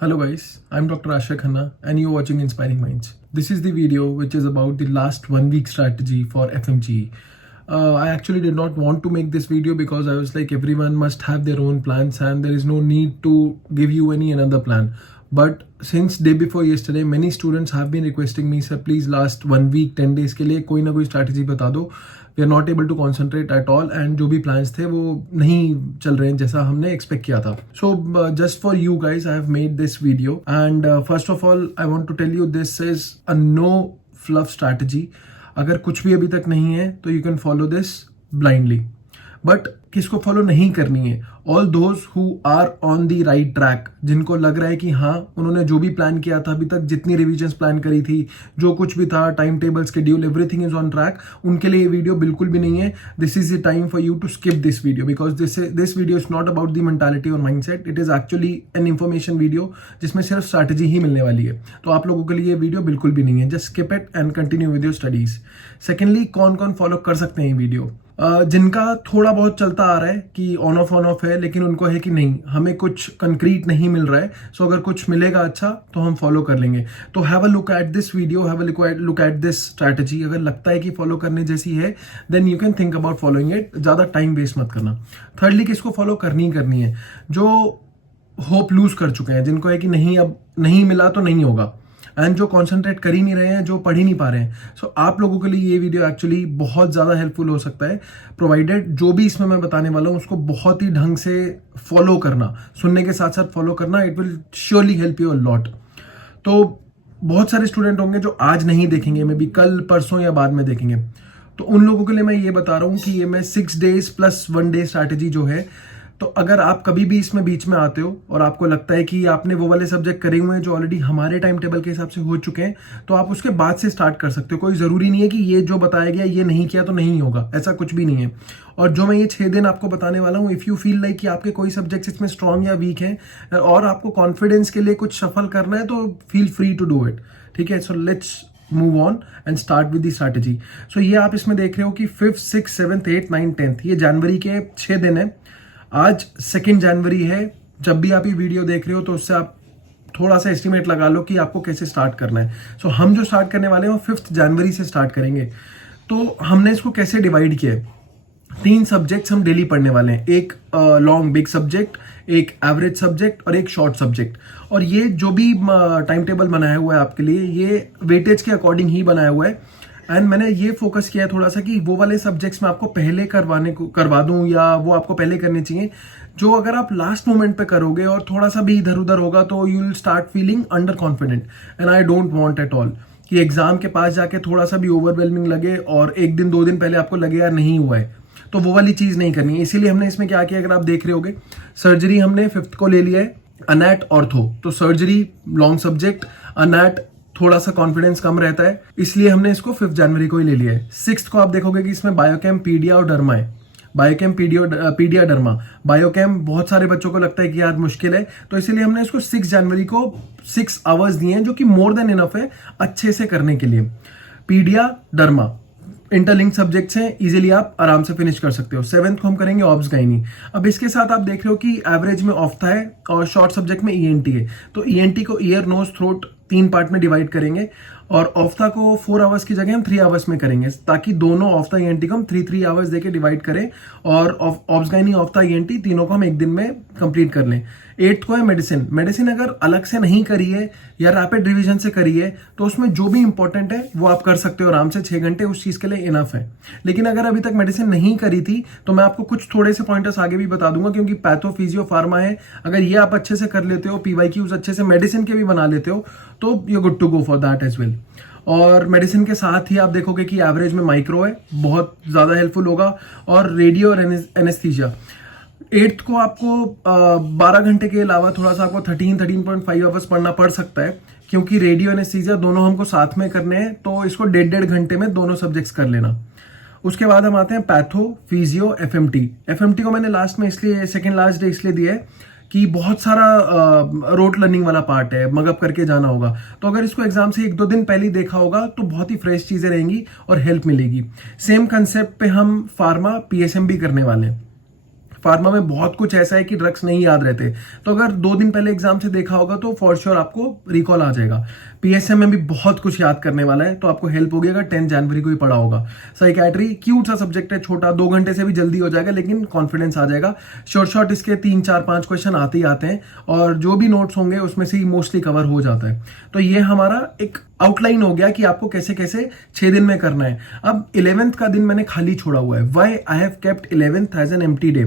Hello guys, I'm Dr. Asha Khanna and you're watching Inspiring Minds. This is the video which is about the last 1 week strategy for FMGE. I actually did not want to make this video because I was like everyone must have their own plans and there is no need to give you any another plan. But since day before yesterday, many students have been requesting me, sir, please last 1 week, 10 days के लिए कोई ना कोई strategy बता दो. We are not able to concentrate at all and जो भी plans थे वो नहीं चल रहे हैं जैसा हमने expect किया था. So just for you guys, I have made this video and first of all, I want to tell you this is a no fluff strategy. अगर कुछ भी अभी तक नहीं है तो you can follow this blindly. But किसको follow नहीं करनी है? All those who are on the right track, जिनको लग रहा है कि हाँ उन्होंने जो भी प्लान किया था अभी तक, जितनी रिविजन्स प्लान करी थी, जो कुछ भी था, time table, schedule, everything is on track, उनके लिए ये वीडियो बिल्कुल भी नहीं है. This is the time for you to skip this video because this video is not about the mentality और mindset. It is actually an information video जिसमें सिर्फ स्ट्रैटेजी ही मिलने वाली है. तो आप लोगों के लिए ये वीडियो बिल्कुल भी नहीं है. Just skip it and continue with your studies. Secondly, कौन कौन फॉलो कर सकते हैं ये वीडियो? जिनका थोड़ा बहुत चलता आ रहा है कि ऑन ऑफ है, लेकिन उनको है कि नहीं हमें कुछ कंक्रीट नहीं मिल रहा है, सो अगर कुछ मिलेगा अच्छा तो हम फॉलो कर लेंगे. तो have a look at this video, have a look at this strategy. अगर लगता है कि फॉलो करने जैसी है then you can think about following it. ज्यादा टाइम वेस्ट मत करना. थर्डली, किसको फॉलो करनी है? जो होप लूज कर चुके हैं, जिनको है कि नहीं अब नहीं मिला तो नहीं होगा, एंड जो कॉन्सेंट्रेट कर ही नहीं रहे हैं, जो पढ़ ही नहीं पा रहे हैं. सो आप लोगों के लिए ये वीडियो एक्चुअली बहुत ज़्यादा हेल्पफुल हो सकता है, प्रोवाइडेड जो भी इसमें मैं बताने वाला हूँ उसको बहुत ही ढंग से फॉलो करना, सुनने के साथ साथ फॉलो करना. It will surely help you a lot. तो बहुत सारे स्टूडेंट होंगे जो आज नहीं देखेंगे, मे बी कल, परसों या बाद में देखेंगे. तो उन लोगों के लिए मैं ये बता रहा हूँ कि ये मैं 6 days प्लस 1 day स्ट्रैटेजी जो है, तो अगर आप कभी भी इसमें बीच में आते हो और आपको लगता है कि आपने वो वाले सब्जेक्ट करे हुए हैं जो ऑलरेडी हमारे टाइम टेबल के हिसाब से हो चुके हैं, तो आप उसके बाद से स्टार्ट कर सकते हो. कोई ज़रूरी नहीं है कि ये जो बताया गया ये नहीं किया तो नहीं होगा, ऐसा कुछ भी नहीं है. और जो मैं ये 6 दिन आपको बताने वाला हूँ, इफ़ यू फील लाइक कि आपके कोई सब्जेक्ट्स इसमें स्ट्रांग या वीक हैं और आपको कॉन्फिडेंस के लिए कुछ शफल करना है तो feel free to do it. ठीक है, so let's move on and start with the strategy. So ये आप इसमें देख रहे हो कि 5th, 6th, 7th, 8th, 9th, 10th ये जनवरी के 6 दिन है. आज 2 जनवरी है. जब भी आप ये वीडियो देख रहे हो तो उससे आप थोड़ा सा एस्टिमेट लगा लो कि आपको कैसे स्टार्ट करना है. सो हम जो स्टार्ट करने वाले हैं वो 5th जनवरी से स्टार्ट करेंगे. तो हमने इसको कैसे डिवाइड किया है? 3 सब्जेक्ट्स हम डेली पढ़ने वाले हैं. एक लॉन्ग बिग सब्जेक्ट, एक एवरेज सब्जेक्ट और एक शॉर्ट सब्जेक्ट. और ये जो भी टाइम टेबल बनाया हुआ है आपके लिए, ये वेटेज के अकॉर्डिंग ही बनाया हुआ है. एंड मैंने ये फोकस किया है थोड़ा सा कि वो वाले सब्जेक्ट्स में आपको पहले करवा दूं या वो आपको पहले करने चाहिए जो अगर आप लास्ट मोमेंट पे करोगे और थोड़ा सा भी इधर उधर होगा तो you will start feeling under confident. And I don't want at all कि एग्जाम के पास जाके थोड़ा सा भी ओवरवेलमिंग लगे और 1 दिन 2 दिन पहले आपको लगे यार नहीं हुआ है, तो वो वाली चीज नहीं करनी है. इसीलिए हमने इसमें क्या किया, अगर आप देख रहे होगे, सर्जरी हमने 5th को ले लिया है, अनैट ऑर्थो. तो सर्जरी लॉन्ग सब्जेक्ट, अनैट थोड़ा सा कॉन्फिडेंस कम रहता है, इसलिए हमने इसको 5th जनवरी को ही ले लिया है. 6th को आप देखोगे कि इसमें बायोकेम, पीडिया और डर्मा है. Biochem, पीडिया, derma. बायोकेम बहुत सारे बच्चों को लगता है कि यार मुश्किल है, तो इसीलिए हमने इसको 6 जनवरी को 6 आवर्स दिए हैं जो कि मोर देन इनफ है अच्छे से करने के लिए. पीडिया, डर्मा इंटरलिंक सब्जेक्ट्स हैं, इजीली आप आराम से फिनिश कर सकते हो. 7th को हम करेंगे ऑब्स गाइनी. अब इसके साथ आप देख रहे हो कि एवरेज में ऑफ्था है और शॉर्ट सब्जेक्ट में ईएनटी है. तो ईएनटी को ईयर, नोज, थ्रोट 3 पार्ट में डिवाइड करेंगे और ऑफ्था को 4 आवर्स की जगह हम 3 आवर्स में करेंगे, ताकि दोनों ऑफ्था ईएनटी को हम 3 आवर्स देके डिवाइड करें और ऑब्स गाइनी, ऑफ्था, ईएनटी तीनों को हम एक दिन में कंप्लीट कर लें. 8th को है मेडिसिन. मेडिसिन अगर अलग से नहीं करी है या रैपिड रिवीजन से करी है तो उसमें जो भी इंपॉर्टेंट है वो आप कर सकते हो आराम से. 6 घंटे उस चीज के लिए इनफ है. लेकिन अगर अभी तक मेडिसिन नहीं करी थी तो मैं आपको कुछ थोड़े से पॉइंटर्स आगे भी बता दूंगा, क्योंकि पैथो, फिजियो, फार्मा है, अगर ये आप अच्छे से कर लेते हो, पीवाईक्यूज अच्छे से मेडिसिन के भी बना लेते हो तो you good to go for that as well. और मेडिसिन के साथ ही आप देखोगे कि एवरेज में माइक्रो है, बहुत ज्यादा हेल्पफुल होगा, और रेडियो और एनेस्थीसिया. 8th को आपको 12 घंटे के अलावा थोड़ा सा आपको 13.5 आवर्स पढ़ना पड़ सकता है, क्योंकि रेडियो एनेस्थीसिया दोनों हमको साथ में करने हैं, तो इसको 1.5 घंटे में दोनों सब्जेक्ट्स कर लेना. उसके बाद हम आते हैं पैथो, फिजियो, एफएमटी. एफएमटी को मैंने लास्ट में इसलिए, सेकेंड लास्ट डे इसलिए दिया है कि बहुत सारा रोट लर्निंग वाला पार्ट है, मगअप करके जाना होगा. तो अगर इसको एग्जाम से 1-2 दिन पहले देखा होगा तो बहुत ही फ्रेश चीजें रहेंगी और हेल्प मिलेगी. सेम कंसेप्ट पे हम फार्मा, पीएसएम भी करने वाले हैं. फार्मा में बहुत कुछ ऐसा है कि ड्रग्स नहीं याद रहते, तो अगर 2 दिन पहले एग्जाम से देखा होगा तो फॉर श्योर आपको रिकॉल आ जाएगा। पीएसएम में भी बहुत कुछ याद करने वाला है, तो आपको हेल्प होगी अगर 10 जनवरी को ही पढ़ा होगा। साइकेट्री क्यूट सा सब्जेक्ट है, छोटा, 2 घंटे से भी जल्दी हो जाएगा, लेकिन कॉन्फिडेंस आ जाएगा। शॉर्ट इसके 3 4 5 क्वेश्चन आते ही आते हैं, और जो भी नोट्स होंगे उसमें से ही मोस्टली कवर हो जाता है। तो ये हमारा एक आउटलाइन हो गया कि आपको कैसे कैसे 6 दिन में करना है। अब 11th का दिन मैंने खाली छोड़ा हुआ है। Why I have kept 11th as an empty day?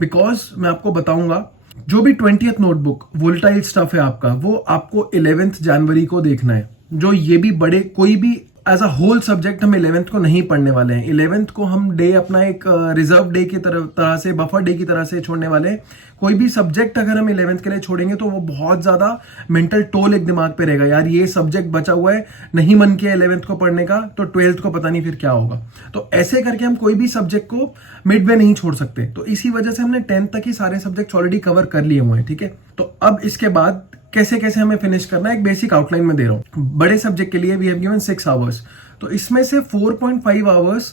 Because मैं आपको बताऊंगा, जो भी 20th नोटबुक वोलेटाइल स्टफ है आपका, वो आपको 11th जनवरी को देखना है। जो ये भी बड़े कोई भी एज अ होल सब्जेक्ट हम 11th को नहीं पढ़ने वाले हैं। 11th को हम डे अपना एक रिजर्व डे की तरह से, बफर डे की तरह से छोड़ने वाले हैं। कोई भी सब्जेक्ट अगर हम 11th के लिए छोड़ेंगे तो वो बहुत ज्यादा मेंटल टोल एक दिमाग पे रहेगा, यार ये सब्जेक्ट बचा हुआ है, नहीं मन किया 11th को पढ़ने का तो 12th को पता नहीं फिर क्या होगा। तो ऐसे करके हम कोई भी सब्जेक्ट को मिड वे नहीं छोड़ सकते। तो इसी वजह से हमने 10th तक ही सारे सब्जेक्ट ऑलरेडी कवर कर लिए हुए हैं, ठीक है। तो अब इसके बाद कैसे कैसे हमें फिनिश करना है, एक बेसिक आउटलाइन में दे रहा हूं। बड़े सब्जेक्ट के लिए वी हैव गिवन 6 आवर्स, तो इसमें से 4.5 आवर्स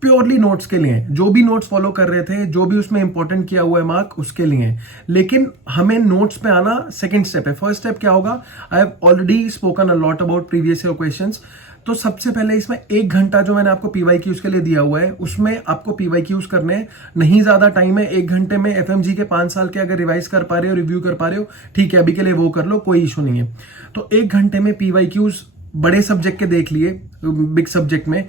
प्योरली नोट्स के लिए हैं। जो भी नोट्स फॉलो कर रहे थे, जो भी उसमें इंपॉर्टेंट किया हुआ है मार्क, उसके लिए है। लेकिन हमें नोट्स पे आना सेकंड स्टेप है। फर्स्ट स्टेप क्या होगा? I have already spoken a lot about previous year questions. तो सबसे पहले इसमें 1 घंटा जो मैंने आपको पीवाईक्यूज के लिए दिया हुआ है, उसमें आपको पीवाईक्यूज करने हैं। नहीं ज्यादा टाइम है, 1 घंटे में एफएमजी के 5 साल के अगर रिवाइज कर पा रहे हो, रिव्यू कर पा रहे हो, ठीक है, अभी के लिए वो कर लो, कोई इशू नहीं है। तो 1 घंटे में पीवाईक्यूज बड़े सब्जेक्ट के देख लिए, बिग सब्जेक्ट में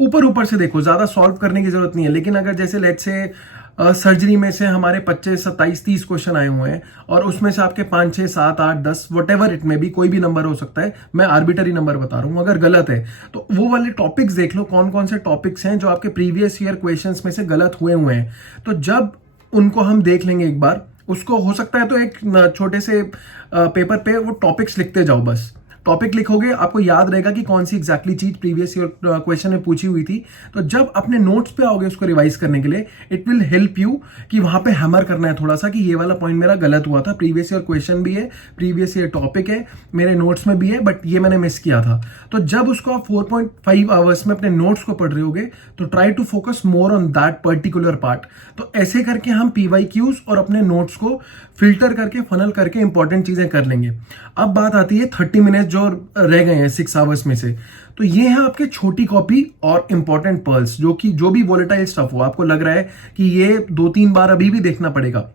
ऊपर ऊपर से देखो, ज्यादा सॉल्व करने की जरूरत नहीं है। लेकिन अगर जैसे लेट्स से सर्जरी में से हमारे 25 27 30 क्वेश्चन आए हुए हैं, और उसमें से आपके 5 6 7 8 10 वट एवर इट में भी कोई भी नंबर हो सकता है, मैं आर्बिटरी नंबर बता रहा हूं, अगर गलत है तो वो वाले टॉपिक्स देख लो, कौन कौन से टॉपिक्स हैं जो आपके प्रीवियस ईयर क्वेश्चंस में से गलत हुए हैं। तो जब उनको हम देख लेंगे एक बार, उसको हो सकता है तो एक छोटे से पेपर पे वो टॉपिक्स लिखते जाओ। बस टॉपिक लिखोगे, आपको याद रहेगा कि कौन सी एग्जैक्टली चीज प्रीवियस ईयर क्वेश्चन में पूछी हुई थी। तो जब अपने नोट्स पे आओगे उसको रिवाइज करने के लिए, इट विल हेल्प यू कि वहां पे हैमर करना है थोड़ा सा कि ये वाला पॉइंट मेरा गलत हुआ था। प्रीवियस ईयर क्वेश्चन भी है, प्रीवियस ईयर टॉपिक है, मेरे नोट्स में भी है, बट ये मैंने मिस किया था। तो जब उसको आप 4.5 आवर्स में अपने नोट्स को पढ़ रहे होगे, तो try to focus more on that particular part. तो ऐसे करके हम पीवाईक्यूज और अपने नोट्स को फिल्टर करके, फनल करके इंपॉर्टेंट चीजें कर लेंगे। अब बात आती है 30 मिनट जो रह गए हैं 6 आवर्स में से। तो ये है आपके छोटी कॉपी और इंपॉर्टेंट पर्ल्स, जो कि जो भी वोलेटाइल स्टफ हो, आपको लग रहा है कि ये 2-3 बार अभी भी देखना पड़ेगा,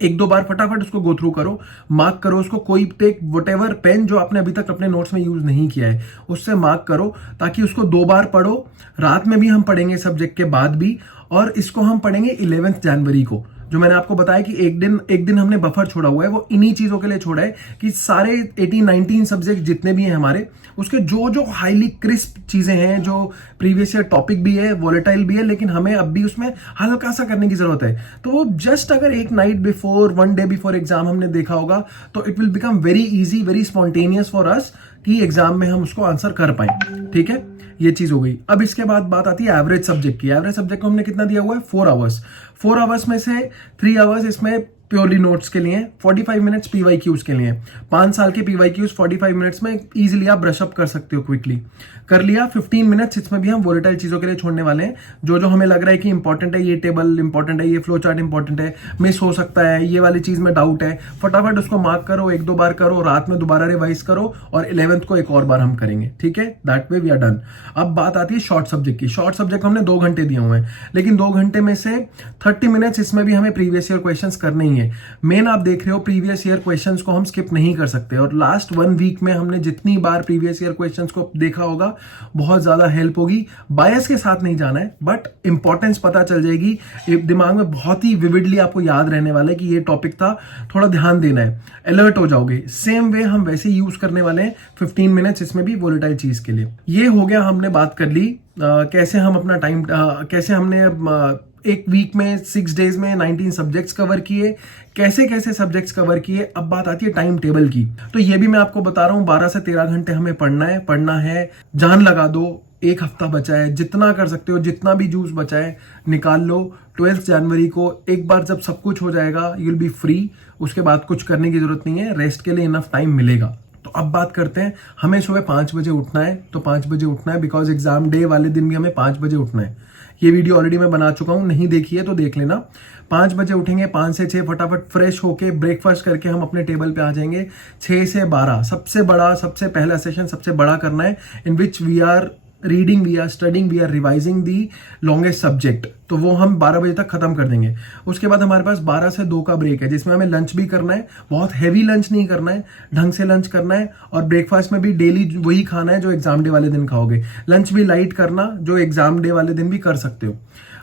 1-2 बार फटाफट उसको गो थ्रू करो, मार्क करो उसको। कोई टेक व्हाटएवर पेन जो आपने अभी तक अपने नोट्स में यूज नहीं किया है, उससे मार्क करो, ताकि उसको 2 बार पढ़ो। रात में भी हम पढ़ेंगे सब्जेक्ट के बाद भी, और इसको हम पढ़ेंगे 11th जनवरी को। जो मैंने आपको बताया कि एक दिन हमने बफर छोड़ा हुआ है, वो इन्हीं चीजों के लिए छोड़ा है कि सारे 18-19 सब्जेक्ट जितने भी हैं हमारे, उसके जो जो हाईली क्रिस्प चीजें हैं, जो प्रीवियस ईयर टॉपिक भी है, वोलेटाइल भी है, लेकिन हमें अब भी उसमें हल्का सा करने की जरूरत है। तो वो जस्ट अगर एक night before, 1 day before exam हमने देखा होगा, तो it will become very easy, very spontaneous for us कि एग्जाम में हम उसको आंसर कर पाए। ठीक है, ये चीज हो गई। अब इसके बाद बात आती है एवरेज सब्जेक्ट की। एवरेज सब्जेक्ट को हमने कितना दिया हुआ है? 4 आवर्स। 4 आवर्स में से 3 आवर्स इसमें प्योरली नोट्स के लिए, 45 मिनट्स पीवाईक्यूज के लिए। 5 साल के पीवाईक्यूज 45 मिनट्स में इजीली आप ब्रश अप कर सकते हो, क्विकली कर लिया। 15 मिनट्स इसमें भी हम वोलेटाइल चीजों के लिए छोड़ने वाले हैं, जो जो हमें लग रहा है कि इंपॉर्टेंट है, ये टेबल इंपॉर्टेंट है, ये फ्लो चार्ट इंपॉर्टेंट है, मिस हो सकता है, ये वाली चीज में डाउट है, फटाफट उसको मार्क करो, 1-2 बार करो, रात में दोबारा रिवाइज करो, और 11th को एक और बार हम करेंगे। ठीक है, that way we are done. अब बात आती है शॉर्ट सब्जेक्ट की। शॉर्ट सब्जेक्ट हमने 2 घंटे दिए हुए हैं, लेकिन 2 घंटे में से 30 मिनट्स इसमें भी हमें प्रीवियस ईयर क्वेश्चंस करने ही है। मेन आप देख रहे हो, प्रीवियस ईयर क्वेश्चंस को हम स्किप नहीं कर सकते, और लास्ट 1 वीक में हमने जितनी बार प्रीवियस ईयर क्वेश्चंस को देखा होगा, बहुत ज्यादा हेल्प होगी। बायस के साथ नहीं जाना है, बट इंपॉर्टेंस पता चल जाएगी, दिमाग में बहुत ही विविडली आपको याद रहने वाला है कि ये टॉपिक था, थोड़ा ध्यान देना है, अलर्ट हो जाओगे। सेम वे हम वैसे यूज करने वाले हैं 15 मिनट्स इसमें भी वोलेटाइल चीज के लिए। ये हो गया, हमने बात कर ली कैसे हम अपना टाइम, कैसे हमने एक वीक में 6 डेज में 19 सब्जेक्ट्स कवर किए, कैसे कैसे सब्जेक्ट्स कवर किए। अब बात आती है टाइम टेबल की। तो ये भी मैं आपको बता रहा हूं, 12 से 13 घंटे हमें पढ़ना है। जान लगा दो, 1 हफ्ता बचा है, जितना कर सकते हो, जितना भी जूस बचा है निकाल लो। 12 जनवरी को एक बार जब सब कुछ हो जाएगा, यू विल बी फ्री। उसके बाद कुछ करने की जरूरत नहीं है, रेस्ट के लिए इनफ टाइम मिलेगा। तो अब बात करते हैं, हमें सुबह 5 बजे उठना है। तो 5 बजे उठना है, बिकॉज एग्जाम डे वाले दिन भी हमें 5 बजे उठना है। ये वीडियो ऑलरेडी मैं बना चुका हूँ, नहीं देखी है तो देख लेना। 5 बजे उठेंगे, 5 से 6 फटाफट फ्रेश होके ब्रेकफास्ट करके हम अपने टेबल पे आ जाएंगे। 6 से 12 सबसे पहला सेशन सबसे बड़ा करना है, in which we are reading, we are studying, we are revising the longest subject. तो वो हम 12 बजे तक खत्म कर देंगे। उसके बाद हमारे पास 12 से 2 का ब्रेक है, जिसमें हमें लंच भी करना है। बहुत हैवी लंच नहीं करना है, ढंग से लंच करना है। और ब्रेकफास्ट में भी डेली वही खाना है जो एग्जाम डे वाले दिन खाओगे। लंच भी लाइट करना, जो एग्जाम डे वाले दिन भी कर सकते हो।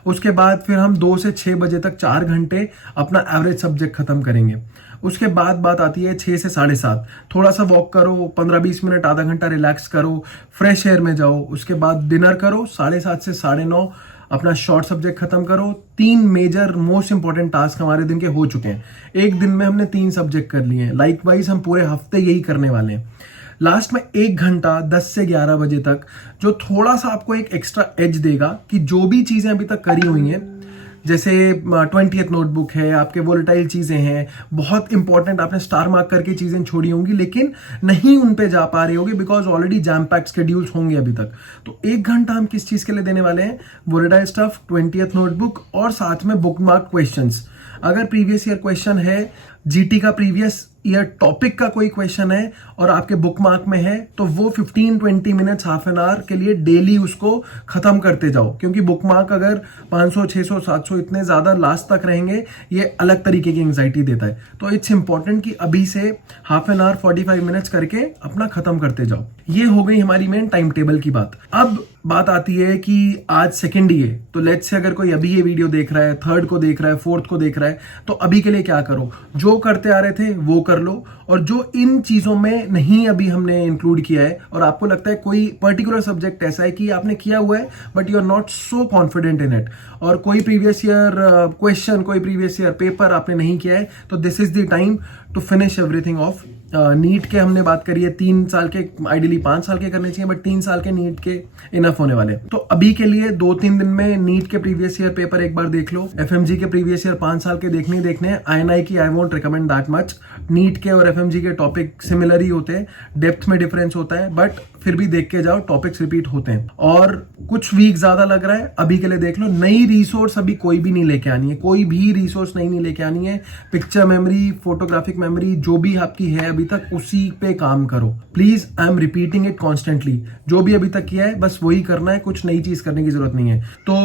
उसके बाद फिर हम 2 से 6 बजे तक 4 घंटे अपना एवरेज सब्जेक्ट खत्म करेंगे। उसके बाद बात आती है 6 से 7:30, थोड़ा सा वॉक करो, 15-20 मिनट, आधा घंटा रिलैक्स करो, फ्रेश एयर में जाओ। उसके बाद डिनर करो, 7:30 से 9:30 अपना शॉर्ट सब्जेक्ट खत्म करो। 3 मेजर मोस्ट इंपॉर्टेंट टास्क हमारे दिन के हो चुके हैं। एक दिन में हमने 3 सब्जेक्ट कर लिए हैं। लाइकवाइज हम पूरे हफ्ते यही करने वाले हैं। लास्ट में 1 घंटा 10 से 11 बजे तक जो थोड़ा सा आपको एक एक्स्ट्रा एज देगा कि जो भी चीजें अभी तक करी हुई हैं, जैसे 20th नोटबुक है, आपके वोलेटाइल चीजें हैं, बहुत इंपॉर्टेंट आपने स्टार मार्क करके चीजें छोड़ी होंगी लेकिन नहीं उन पे जा पा रही होगी because already jam packed schedules होंगे अभी तक। तो 1 घंटा हम किस चीज के लिए देने वाले हैं? वोलेटाइल स्टफ, 20th नोटबुक और साथ में बुक मार्क क्वेश्चंस। अगर प्रीवियस ईयर क्वेश्चन है, जीटी का प्रीवियस ईयर टॉपिक का कोई क्वेश्चन है और आपके बुक मार्क में है, तो वो 15-20 मिनट्स, हाफ एन आवर के लिए डेली उसको खत्म करते जाओ। क्योंकि बुक मार्क अगर 500, 600, 700 इतने ज्यादा लास्ट तक रहेंगे, ये अलग तरीके की एंग्जाइटी देता है। तो इट्स इंपॉर्टेंट कि अभी से हाफ एन आवर 45 मिनट्स करके अपना खत्म करते जाओ। ये हो गई हमारी मेन टाइम टेबल की बात। अब बात आती है कि आज सेकेंड ही है, तो लेट्स से अगर कोई अभी ये वीडियो देख रहा है, 3rd को देख रहा है, 4th को देख रहा है, तो अभी के लिए क्या करो? जो करते आ रहे थे वो कर लो, और जो इन चीजों में नहीं अभी हमने इंक्लूड किया है और आपको लगता है कोई पर्टिकुलर सब्जेक्ट ऐसा है कि आपने किया हुआ है but you are not so confident in it, और कोई प्रीवियस ईयर क्वेश्चन, कोई प्रीवियस ईयर पेपर आपने नहीं किया है, तो this is the time to finish everything off. NEET के हमने बात करी है, 3 साल के, आइडियली 5 साल के करने चाहिए, बट 3 साल के नीट के इनफ होने वाले। तो अभी के लिए 2-3 दिन में नीट के प्रीवियस ईयर पेपर एक बार देख लो। एफएमजी के प्रीवियस ईयर 5 साल के देखने ही देखने हैं। आईएनआई की I won't recommend that much. NEET के और एफएमजी के टॉपिक सिमिलर ही होते हैं, डेप्थ में डिफरेंस होता है, बट फिर भी देख के जाओ, टॉपिक्स रिपीट होते हैं। और कुछ वीक ज्यादा लग रहा है, अभी के लिए देख लो। नई रिसोर्स अभी कोई भी नहीं लेके आनी है, कोई भी रिसोर्स नहीं लेके आनी है। पिक्चर मेमोरी, फोटोग्राफिक मेमोरी जो भी आपकी है अभी तक, उसी पे काम करो please. I am repeating it constantly. जो भी अभी तक किया है बस वही करना है, कुछ नई चीज करने की जरूरत नहीं है। तो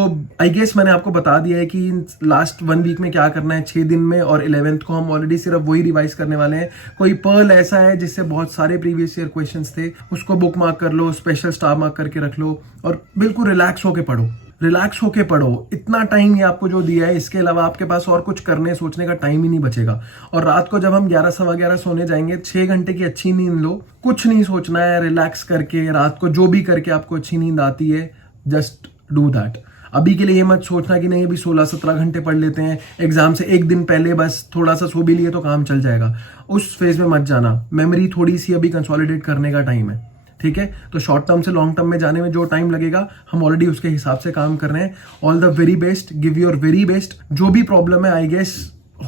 आई गेस मैंने आपको बता दिया है कि लास्ट 1 वीक में क्या करना है। 6 दिन में और 11th को हम ऑलरेडी सिर्फ वही रिवाइज करने वाले हैं। कोई पर्ल ऐसा है जिससे बहुत सारे प्रीवियस ईयर क्वेश्चंस थे, उसको बुक मार्क कर लो, स्पेशल स्टार मार्क करके रख लो और बिल्कुल रिलैक्स होके पढ़ो। रिलैक्स होके पढ़ो। इतना टाइम ये आपको जो दिया है, इसके अलावा आपके पास और कुछ करने सोचने का टाइम ही नहीं बचेगा। और रात को जब हम 11, 11:15 सोने जाएंगे, 6 घंटे की अच्छी नींद लो। कुछ नहीं सोचना है, रिलैक्स करके रात को जो भी करके आपको अच्छी नींद आती है, जस्ट डू दैट। अभी के लिए ये मत सोचना कि नहीं अभी 16-17 घंटे पढ़ लेते हैं, एग्जाम से 1 दिन पहले बस थोड़ा सा सो भी लिए तो काम चल जाएगा। उस फेज में मत जाना। मेमोरी थोड़ी सी अभी कंसोलिडेट करने का टाइम है, ठीक है? तो शॉर्ट टर्म से लॉन्ग टर्म में जाने में जो टाइम लगेगा, हम ऑलरेडी उसके हिसाब से काम कर रहे हैं। All the very best, give your very best. जो भी प्रॉब्लम है आई गेस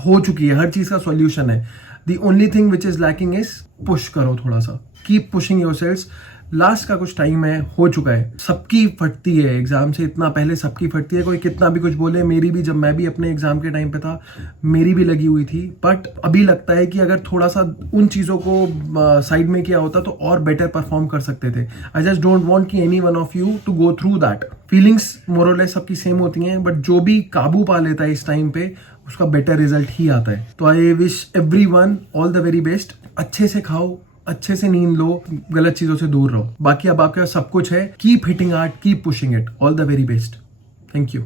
हो चुकी है, हर चीज का सॉल्यूशन है। The only thing which is lacking is push करो थोड़ा सा, कीप पुशिंग योरसेल्व्स। लास्ट का कुछ टाइम है, हो चुका है। सबकी फटती है एग्जाम से इतना पहले, सबकी फटती है। कोई कितना भी कुछ बोले, मेरी भी, जब मैं भी अपने एग्जाम के टाइम पे था, मेरी भी लगी हुई थी। बट अभी लगता है कि अगर थोड़ा सा उन चीजों को साइड में किया होता तो और बेटर परफॉर्म कर सकते थे। आई जस्ट डोंट वांट कि any one of you to go through that. Feelings मोरलेस सबकी सेम होती हैं, बट जो भी काबू पा लेता है इस टाइम पे, उसका बेटर रिजल्ट ही आता है। तो I wish everyone all the very best. अच्छे से खाओ, अच्छे से नींद लो, गलत चीजों से दूर रहो। बाकी अब आपके पास सब कुछ है। Keep hitting hard, keep pushing it. All the very best. Thank you.